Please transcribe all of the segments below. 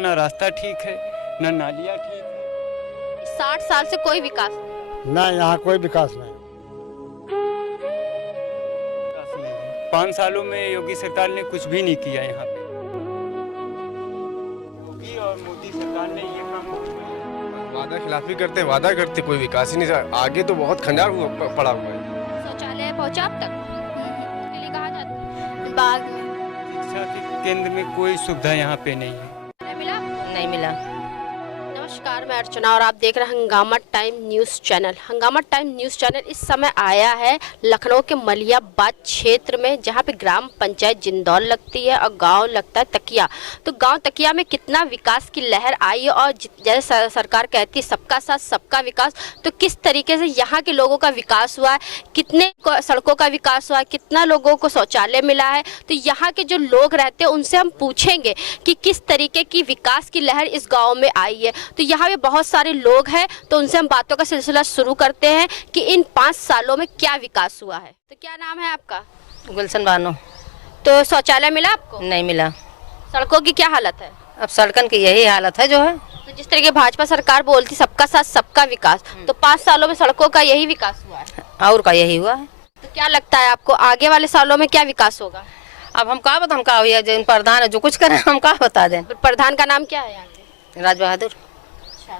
ना रास्ता ठीक है, ना नालियाँ ठीक है। 60 साल से कोई विकास नहीं। ना यहाँ कोई विकास नहीं। 5 सालों में योगी सरकार ने कुछ भी नहीं किया यहाँ पे। योगी और मोदी सरकार ने ये काम वादा खिलाफी करते कोई विकास ही नहीं। आगे तो बहुत खंडार पड़ा हुआ है। शौचालय पहुंचा अब तक? के लिए कहा जाता है बाग में। शिक्षा के केंद्र में कोई सुविधा यहाँ पे नहीं है। मिला आपको? नहीं मिला। नमस्कार, मैं अर्चना और आप देख रहे हैं हंगामा टाइम न्यूज़ चैनल। हंगामा टाइम न्यूज़ चैनल इस समय आया है लखनऊ के मलियाबाद क्षेत्र में, जहां पे ग्राम पंचायत जिंदौल लगती है और गांव लगता है तकिया। तो गांव तकिया में कितना विकास की लहर आई है और जैसे सरकार कहती है सबका साथ सबका विकास, तो किस तरीके से यहाँ के लोगों का विकास हुआ है, कितने सड़कों का विकास हुआ है, कितना लोगों को शौचालय मिला है। तो यहाँ के जो लोग रहते हैं उनसे हम पूछेंगे कि किस तरीके की विकास की लहर इस गाँव में आई है। तो यहाँ पे बहुत सारे लोग हैं, तो उनसे हम बातों का सिलसिला शुरू करते हैं कि इन 5 सालों में क्या विकास हुआ है। तो क्या नाम है आपका? गुलशन बानो। तो शौचालय मिला आपको? नहीं मिला। सड़कों की क्या हालत है? अब सड़कन की यही हालत है जो है। तो जिस तरीके भाजपा सरकार बोलती सबका साथ सबका विकास, तो 5 सालों में सड़कों का यही विकास हुआ है और का यही हुआ है। तो क्या लगता है आपको आगे वाले सालों में क्या विकास होगा? अब हम का बताएं, हम का हुआ जो प्रधान है जो कुछ करें हम का बता दें। प्रधान का नाम क्या है यहाँ पे? राज बहादुर।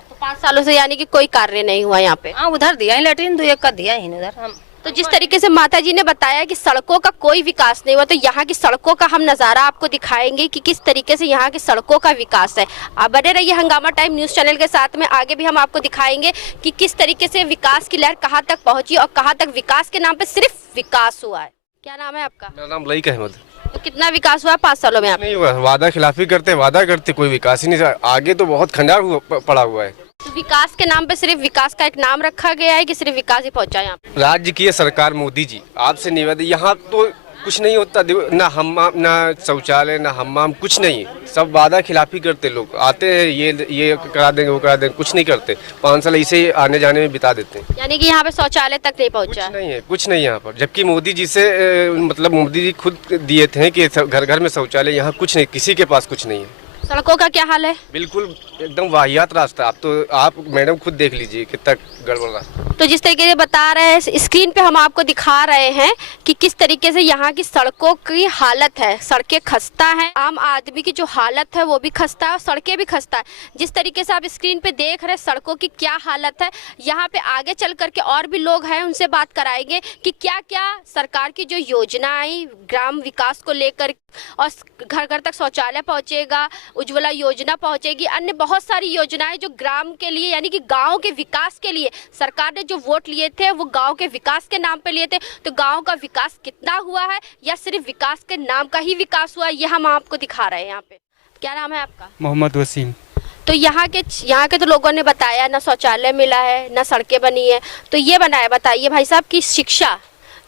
तो 5 सालों से यानी कि कोई कार्य नहीं हुआ यहाँ पे? हाँ, उधर दिया ही लेटरिन 2 एक का दिया ही उधर हम। तो जिस तरीके से माता जी ने बताया कि सड़कों का कोई विकास नहीं हुआ, तो यहाँ की सड़कों का हम नज़ारा आपको दिखाएंगे कि किस तरीके से यहाँ की सड़कों का विकास है। आप बने रहिए हंगामा टाइम न्यूज़ चैनल के साथ में, आगे भी हम आपको दिखाएंगे कि किस तरीके से विकास की लहर कहाँ तक पहुँची और कहाँ तक विकास के नाम पर सिर्फ विकास हुआ है। क्या नाम है आपका? मेरा नाम लईक अहमद। तो कितना विकास हुआ है 5 सालों में? आप नहीं हुआ, वादा खिलाफी करते कोई विकास ही नहीं। आगे तो बहुत खंडार पड़ा हुआ है। तो विकास के नाम पे सिर्फ विकास का एक नाम रखा गया है कि सिर्फ विकास ही पहुंचा यहाँ पे? राज्य की सरकार मोदी जी, आपसे निवेदन, यहाँ तो कुछ नहीं होता, ना हम्माम, ना शौचालय, ना हम्माम, कुछ नहीं। सब वादा खिलाफी करते लोग आते हैं, ये करा देंगे वो करा देंगे, कुछ नहीं करते। 5 साल इसे ही आने जाने में बिता देते हैं। यानी कि यहाँ पे शौचालय तक नहीं पहुँचा? कुछ नहीं यहाँ पर। जबकि मोदी जी से मतलब मोदी जी खुद दिए थे कि घर घर में शौचालय, यहाँ कुछ नहीं, किसी के पास कुछ नहीं है। सड़कों का क्या हाल है? बिल्कुल एकदम वाहियात रास्ता। आप मैडम खुद देख लीजिए कितना गड़बड़ रास्ता। तो जिस तरीके से बता रहे हैं स्क्रीन पे हम आपको दिखा रहे हैं कि किस तरीके से यहाँ की सड़कों की हालत है। सड़कें खस्ता हैं, आम आदमी की जो हालत है वो भी खस्ता है और सड़कें भी खस्ता है। जिस तरीके से आप स्क्रीन पे देख रहे हैं सड़कों की क्या हालत है, यहाँ पे आगे चल करके और भी लोग हैं, उनसे बात कराएंगे कि क्या क्या सरकार की जो योजना आई ग्राम विकास को लेकर, और घर घर तक शौचालय पहुँचेगा, उज्ज्वला योजना पहुँचेगी, अन्य बहुत सारी योजनाएं जो ग्राम के लिए यानी कि गाँव के विकास के लिए सरकार ने जो वोट लिए थे वो गांव के विकास के नाम पे लिए थे। तो गांव का विकास कितना हुआ है या सिर्फ विकास के नाम का ही विकास हुआ है, ये हम आपको दिखा रहे हैं यहाँ पे। क्या नाम है आपका? मोहम्मद वसीम। तो यहाँ के तो लोगों ने बताया ना शौचालय मिला है ना सड़कें बनी है, तो ये बनाया। बताइए भाई साहब की शिक्षा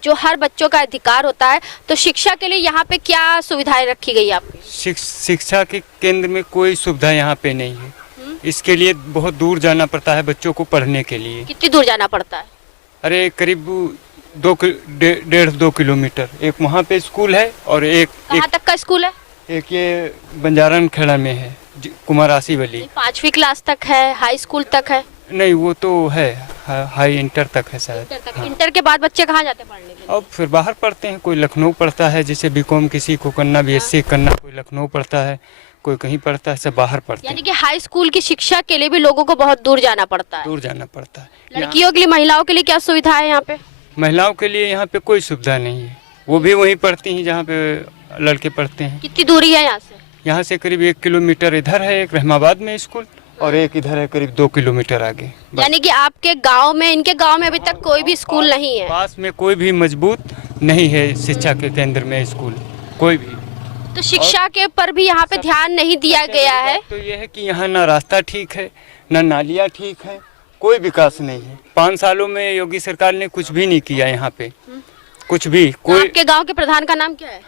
जो हर बच्चों का अधिकार होता है, तो शिक्षा के लिए यहाँ पे क्या सुविधाएं रखी गई आपकी? शिक्षा के केंद्र में कोई सुविधा यहाँ पे नहीं है। इसके लिए बहुत दूर जाना पड़ता है बच्चों को पढ़ने के लिए। कितनी दूर जाना पड़ता है? अरे करीब 1.5-2 किलोमीटर। एक वहाँ पे स्कूल है और एक कहाँ तक का स्कूल है? एक ये बंजारन खेड़ा में है, कुमार आसिफ अली। 5वीं क्लास तक है, हाई स्कूल तक है? नहीं, वो तो है, हाई इंटर तक है शायद। हाँ। इंटर के बाद बच्चे कहाँ जाते पढ़ने के लिए? अब फिर बाहर पढ़ते हैं, कोई लखनऊ पढ़ता है, जैसे बीकॉम किसी को करना, बीएससी करना, कोई लखनऊ पढ़ता है, कोई कहीं पढ़ता है, सब बाहर पढ़ते हैं। यानी कि हाई स्कूल की शिक्षा के लिए भी लोगों को बहुत दूर जाना पड़ता है? दूर जाना पड़ता है। लड़कियों के लिए, महिलाओं के लिए क्या सुविधा है यहाँ पे? महिलाओं के लिए यहाँ पे कोई सुविधा नहीं है, वो भी वहीं पढ़ती हैं जहाँ पे लड़के पढ़ते हैं। कितनी दूरी है यहाँ से? यहाँ से करीब 1 किलोमीटर इधर है एक रहमाबाद में स्कूल, और एक इधर है करीब 2 किलोमीटर आगे। यानी कि आपके गांव में, इनके गांव में अभी तक कोई भी स्कूल नहीं है? पास में कोई भी मजबूत नहीं है शिक्षा के केंद्र में स्कूल कोई भी। तो शिक्षा के पर भी यहाँ पे ध्यान नहीं दिया गया है। तो ये है कि यहाँ ना रास्ता ठीक है, ना नालियाँ ठीक है, कोई विकास नहीं है। 5 सालों में योगी सरकार ने कुछ भी नहीं किया यहाँ पे, कुछ भी। कोई आपके गांव के प्रधान का नाम क्या है?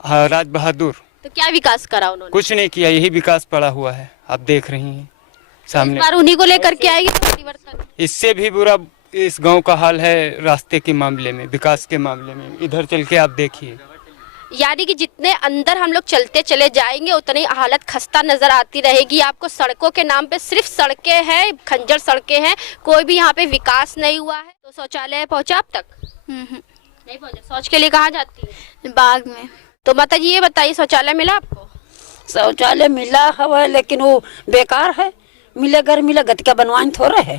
हाँ, राज बहादुर। तो क्या विकास करा उन्होंने? कुछ नहीं किया, यही विकास पड़ा हुआ है, आप देख रही हैं सामने। इस बार उन्हीं को लेकर के आएगी परिवर्तन? इससे भी बुरा इस गांव का हाल है रास्ते के मामले में, विकास के मामले में। इधर चल के आप देखिए, यानी कि जितने अंदर हम लोग चलते चले जाएंगे उतनी हालत खस्ता नजर आती रहेगी आपको। सड़कों के नाम पे सिर्फ सड़कें हैं, खंजर सड़कें हैं, कोई भी यहाँ पे विकास नहीं हुआ है। तो शौचालय पहुंचा अब तक? नहीं पहुंचा। शौच के लिए कहाँ जाती है? बाग में। तो माता जी ये बताइए, शौचालय मिला आपको? शौचालय मिला हुआ है लेकिन वो बेकार है। मिलेगा गति का बनवाने थोड़ा है।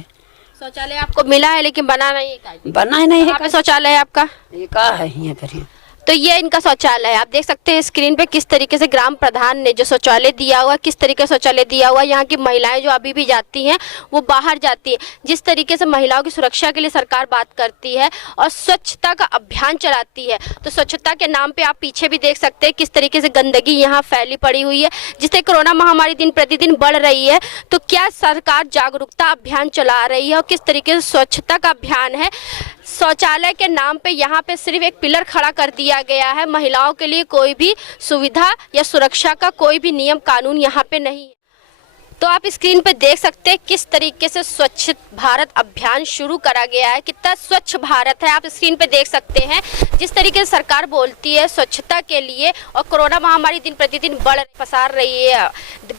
शौचालय आपको मिला है लेकिन बना नहीं है? बना ही नहीं है। कहाँ पे शौचालय है आपका? ये कहाँ है? यहाँ पर ही। तो ये इनका शौचालय है। आप देख सकते हैं स्क्रीन पे किस तरीके से ग्राम प्रधान ने जो शौचालय दिया हुआ, किस तरीके से शौचालय दिया हुआ। यहाँ की महिलाएं जो अभी भी जाती हैं वो बाहर जाती है। जिस तरीके से महिलाओं की सुरक्षा के लिए सरकार बात करती है और स्वच्छता का अभियान चलाती है, तो स्वच्छता के नाम पे आप पीछे भी देख सकते हैं किस तरीके से गंदगी यहाँ फैली पड़ी हुई है। जिससे कोरोना महामारी दिन प्रतिदिन बढ़ रही है, तो क्या सरकार जागरूकता अभियान चला रही है और किस तरीके से स्वच्छता का अभियान है। शौचालय के नाम पे यहाँ पे सिर्फ एक पिलर खड़ा कर दिया गया है। महिलाओं के लिए कोई भी सुविधा या सुरक्षा का कोई भी नियम कानून यहाँ पे नहीं है। तो आप स्क्रीन पे देख सकते हैं किस तरीके से स्वच्छ भारत अभियान शुरू करा गया है, कितना स्वच्छ भारत है। आप स्क्रीन पे देख सकते हैं जिस तरीके से सरकार बोलती है स्वच्छता के लिए, और कोरोना महामारी दिन प्रतिदिन पसार रही है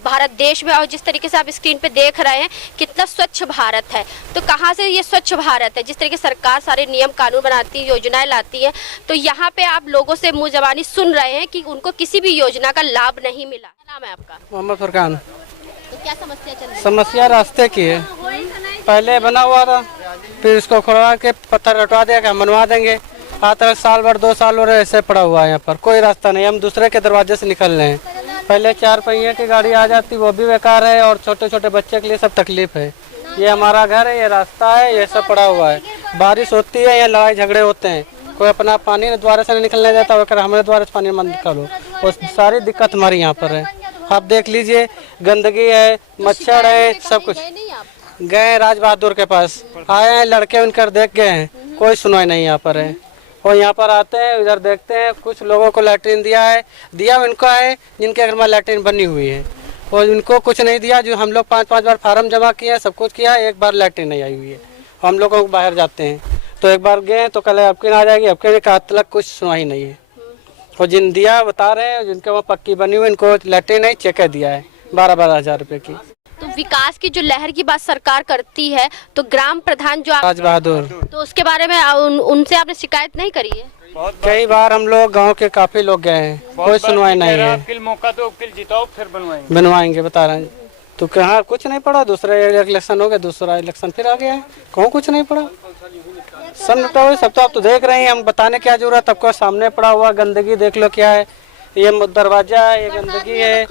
भारत देश में, और जिस तरीके से आप स्क्रीन पे देख रहे हैं कितना स्वच्छ भारत है। तो कहाँ से ये स्वच्छ भारत है? जिस तरीके से सरकार सारे नियम कानून बनाती है, योजनाएं लाती है, तो यहाँ पे आप लोगों से मुँह जबानी सुन रहे हैं कि उनको किसी भी योजना का लाभ नहीं मिला। क्या नाम है आपका? मोहम्मद फरकान। तो क्या समस्या चल रही है? समस्या रास्ते की है। पहले बना हुआ था, फिर इसको खुड़वा के पत्थर हटवा दिया कि हम बनवा देंगे। आज तक साल भर 2 साल हो रहे ऐसे पड़ा हुआ है। यहाँ पर कोई रास्ता नहीं, हम दूसरे के दरवाजे से निकल रहे हैं। पहले 4 पहिए की गाड़ी आ जाती, वो भी बेकार है, और छोटे छोटे बच्चे के लिए सब तकलीफ है। ये हमारा घर है, ये रास्ता है, ये सब पड़ा हुआ है। बारिश होती है, यहाँ लड़ाई झगड़े होते हैं। कोई अपना पानी द्वारा से नहीं निकलने देता, वो हमारे द्वारा से पानी मत निकालो। और सारी दिक्कत हमारी यहाँ पर है। आप देख लीजिए, गंदगी है, मच्छर है, सब कुछ। गए राज बहादुर के पास, आए हैं लड़के, उनकर देख गए हैं, कोई सुनवाई नहीं यहाँ पर है। और यहाँ पर आते हैं, इधर देखते हैं, कुछ लोगों को लैट्रिन दिया उनको है जिनके घर में लैट्रिन बनी हुई है, और उनको कुछ नहीं दिया। जो हम लोग 5-5 बार फार्म जमा किया, सब कुछ किया, एक बार लैट्रिन नहीं आई हुई है। हम लोगों को बाहर जाते हैं तो एक बार गए तो कल आपकी आ जाएगी, आपके कहा तक कुछ सुनवाई नहीं है। और जिन दिया बता रहे हैं, जिनके वहाँ पक्की बनी हुई, इनको लैट्रिन नहीं चेक दिया है 12-12 हज़ार रुपये की। तो विकास की जो लहर की बात सरकार करती है, तो ग्राम प्रधान जो राज बहादुर, तो उसके बारे में उनसे आपने शिकायत नहीं करी है? कई बार हम लोग गांव के काफी लोग गए हैं, कोई सुनवाई नहीं है। वकील मौका दो, वकील जिताओ, फिर बनवाएंगे बता रहे हैं। तो कहाँ कुछ नहीं पड़ा। दूसरा इलेक्शन हो गया, दूसरा इलेक्शन फिर आ गया है, कहूँ कुछ नहीं पड़ा। सब निपटा हुआ, सब तो आप तो देख रहे हैं, हम बताने क्या जरूरत, आपको सामने पड़ा हुआ। गंदगी देख लो क्या है, ये दरवाजा है, ये गंदगी है,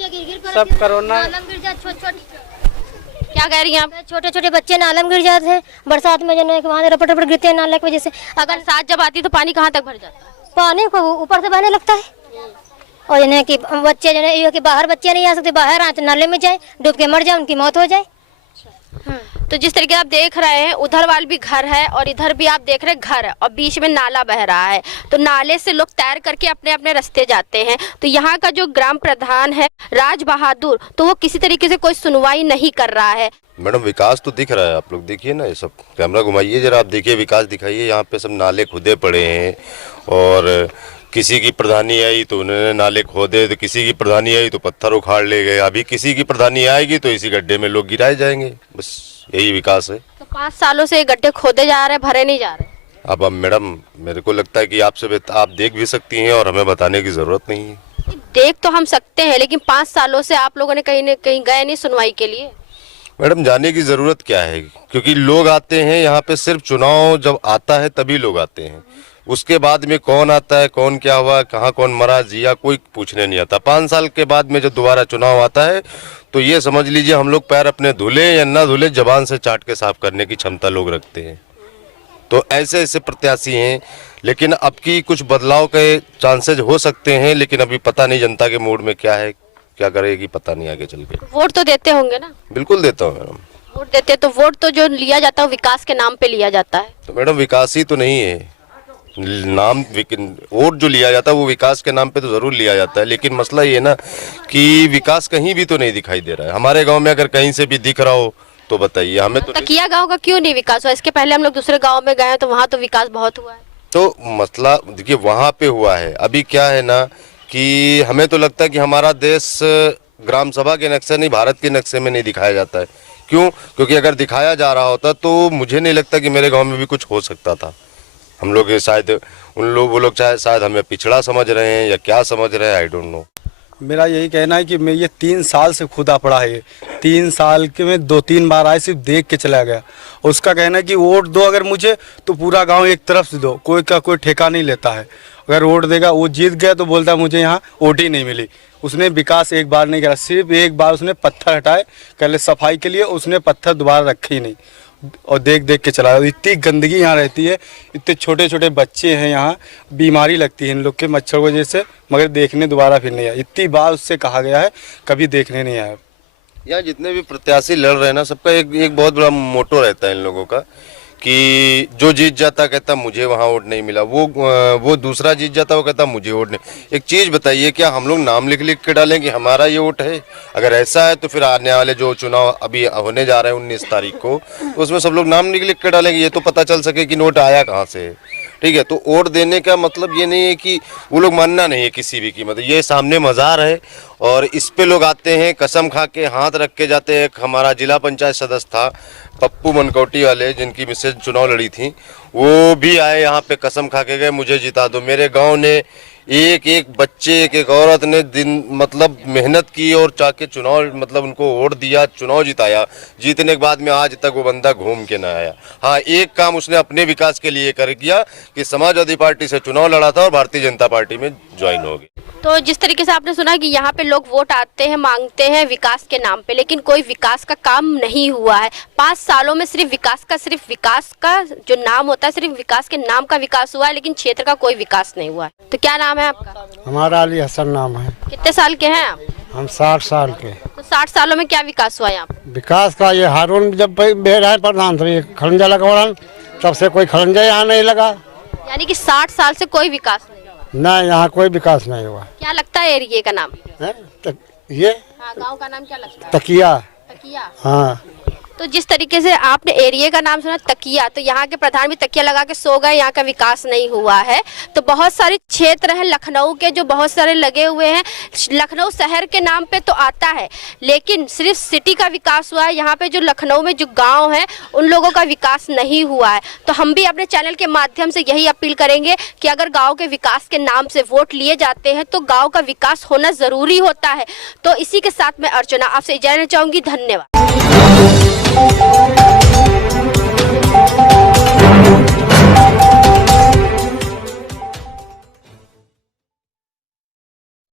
सब कोरोना। क्या कह रही हैं आप? छोटे छोटे बच्चे नालम गिर जाते हैं बरसात में, जो है वहाँ रपट रपट गिरते हैं नाला की वजह से। अगर बरसात जब आती है तो पानी कहाँ तक भर जाता है? पानी को ऊपर से बहने लगता है। और जिन्हें कि बच्चे जो है कि बाहर बच्चे नहीं आ सकते, बाहर आए तो नाले में जाए, डूब के मर जाए, उनकी मौत हो जाए। तो जिस तरीके से आप देख रहे हैं, उधर वाल भी घर है और इधर भी आप देख रहे हैं घर है, और बीच में नाला बह रहा है। तो नाले से लोग तैर करके अपने अपने रास्ते जाते हैं। तो यहाँ का जो ग्राम प्रधान है राज बहादुर, तो वो किसी तरीके से कोई सुनवाई नहीं कर रहा है। मैडम विकास तो दिख रहा है, आप लोग देखिए ना, ये सब कैमरा घुमाइए जरा, आप देखिए विकास दिखाइए। यहाँ पे सब नाले खुदे पड़े हैं, और किसी की प्रधानी आई तो उन्होंने नाले खोदे, तो किसी की प्रधानी आई तो पत्थर उखाड़ ले गए। अभी किसी की प्रधानी आएगी तो इसी गड्ढे में लोग गिराए जाएंगे। बस यही विकास है। तो 5 सालों से गड्ढे खोदे जा रहे हैं, भरे नहीं जा रहे। अब मैडम मेरे को लगता है कि आपसे आप देख भी सकती हैं और हमें बताने की जरूरत नहीं है। देख तो हम सकते हैं, लेकिन 5 सालों से आप लोगों ने कहीं न कहीं गए नहीं सुनवाई के लिए। मैडम जाने की जरूरत क्या है, क्योंकि लोग आते हैं यहाँ पे, सिर्फ चुनाव जब आता है तभी लोग आते हैं। उसके बाद में कौन आता है, कौन क्या हुआ, कहाँ कौन मरा जिया, कोई पूछने नहीं आता। 5 साल के बाद में जब दोबारा चुनाव आता है तो ये समझ लीजिए हम लोग पैर अपने धुले या ना धुले, जबान से चाट के साफ करने की क्षमता लोग रखते हैं। तो ऐसे ऐसे प्रत्याशी हैं, लेकिन अब की कुछ बदलाव के चांसेज हो सकते हैं, लेकिन अभी पता नहीं जनता के मूड में क्या है, क्या करेगी पता नहीं आगे चल के। वोट तो देते होंगे ना? बिल्कुल देता हूँ मैडम। वोट देते, तो वोट तो जो लिया जाता है विकास के नाम पे लिया जाता है। तो मैडम विकास ही तो नहीं है नाम, वोट जो लिया जाता है वो विकास के नाम पे तो जरूर लिया जाता है, लेकिन मसला ये है ना कि विकास कहीं भी तो नहीं दिखाई दे रहा है। हमारे गांव में अगर कहीं से भी दिख रहा हो तो बताइए हमें। तो तकिया गांव का क्यों नहीं विकास हुआ? इसके पहले हम लोग दूसरे गांव में गए तो वहाँ तो विकास बहुत हुआ है। तो मसला देखिए वहाँ पे हुआ है। अभी क्या है ना कि हमें तो लगता है कि हमारा देश ग्राम सभा के नक्शे नहीं, भारत के नक्शे में नहीं दिखाया जाता है। क्यों? क्योंकि अगर दिखाया जा रहा होता तो मुझे नहीं लगता कि मेरे गांव में भी कुछ हो सकता था। हम लोग शायद वो लोग चाहे शायद हमें पिछड़ा समझ रहे हैं या क्या समझ रहे हैं, आई डोंट नो। मेरा यही कहना है कि मैं ये 3 साल से खुदा पड़ा है। 3 साल के में 2-3 बार आए, सिर्फ देख के चला गया। उसका कहना है कि वोट दो अगर मुझे तो पूरा गांव एक तरफ से दो, कोई का कोई ठेका नहीं लेता है। अगर वोट देगा, वो जीत गया तो बोलता है मुझे यहाँ वोट ही नहीं मिली। उसने विकास एक बार नहीं करा, सिर्फ एक बार उसने पत्थर हटाए पहले सफाई के लिए, उसने पत्थर दोबारा रखे ही नहीं और देख देख के चला। इतनी गंदगी यहाँ रहती है, इतने छोटे छोटे बच्चे हैं यहाँ, बीमारी लगती है इन लोग के मच्छर वजह से, मगर देखने दोबारा फिर नहीं आया। इतनी बार उससे कहा गया है, कभी देखने नहीं आया। यहाँ जितने भी प्रत्याशी लड़ रहे हैं ना, सबका एक बहुत बड़ा मोटो रहता है इन लोगों का कि जो जीत जाता कहता मुझे वहाँ वोट नहीं मिला, वो दूसरा जीत जाता वो कहता मुझे वोट नहीं। एक चीज़ बताइए, क्या हम लोग नाम लिख लिख के डालें कि हमारा ये वोट है? अगर ऐसा है तो फिर आने वाले जो चुनाव अभी होने जा रहे हैं 19 तारीख को, तो उसमें सब लोग नाम लिख लिख के डालेंगे, ये तो पता चल सके कि नोट आया कहाँ से है। ठीक है, तो वोट देने का मतलब ये नहीं है कि वो लोग मानना नहीं है किसी भी कीमत। ये सामने मज़ार है और इस पे लोग आते हैं, कसम खा के हाथ रख के जाते हैं। हमारा जिला पंचायत सदस्य था पप्पू मनकोटी वाले, जिनकी मिसेज चुनाव लड़ी थी, वो भी आए यहाँ पे, कसम खा के गए मुझे जिता दो। मेरे गांव ने एक एक बच्चे, एक एक औरत ने दिन मतलब मेहनत की और चाके चुनाव मतलब उनको वोट दिया, चुनाव जिताया। जीतने के बाद में आज तक वो बंदा घूम के ना आया। हाँ, एक काम उसने अपने विकास के लिए कर किया कि समाजवादी पार्टी से चुनाव लड़ा था और भारतीय जनता पार्टी में ज्वाइन हो गई। तो जिस तरीके से आपने सुना कि यहाँ पे लोग वोट आते हैं, मांगते हैं विकास के नाम पे, लेकिन कोई विकास का काम नहीं हुआ है। 5 सालों में सिर्फ विकास का जो नाम होता है, सिर्फ विकास के नाम का विकास हुआ है, लेकिन क्षेत्र का कोई विकास नहीं हुआ है। तो क्या नाम है आपका? हमारा अली हसन नाम है। कितने साल के हैं आप? हम 60 साल के। तो 60 सालों में क्या विकास हुआ यहाँ पे? विकास का ये हारून जब रहे प्रधान थे, खलंजा लगा, तब से कोई खलंजा यहाँ नहीं लगा। यानी कि 60 साल से कोई विकास नहीं? नहीं, यहाँ कोई विकास नहीं हुआ। क्या लगता है एरिया का नाम? ये गाँव का नाम क्या लगता है? तकिया। तकिया। हाँ। तो जिस तरीके से आपने एरिया का नाम सुना तकिया, तो यहाँ के प्रधान भी तकिया लगा के सो गए, यहाँ का विकास नहीं हुआ है। तो बहुत सारे क्षेत्र हैं लखनऊ के जो बहुत सारे लगे हुए हैं, लखनऊ शहर के नाम पे तो आता है, लेकिन सिर्फ सिटी का विकास हुआ है। यहाँ पे जो लखनऊ में जो गांव है उन लोगों का विकास नहीं हुआ है। तो हम भी अपने चैनल के माध्यम से यही अपील करेंगे कि अगर गाँव के विकास के नाम से वोट लिए जाते हैं तो गाँव का विकास होना ज़रूरी होता है। तो इसी के साथ मैं अर्चना आपसे इजाज़त चाहूँगी। धन्यवाद।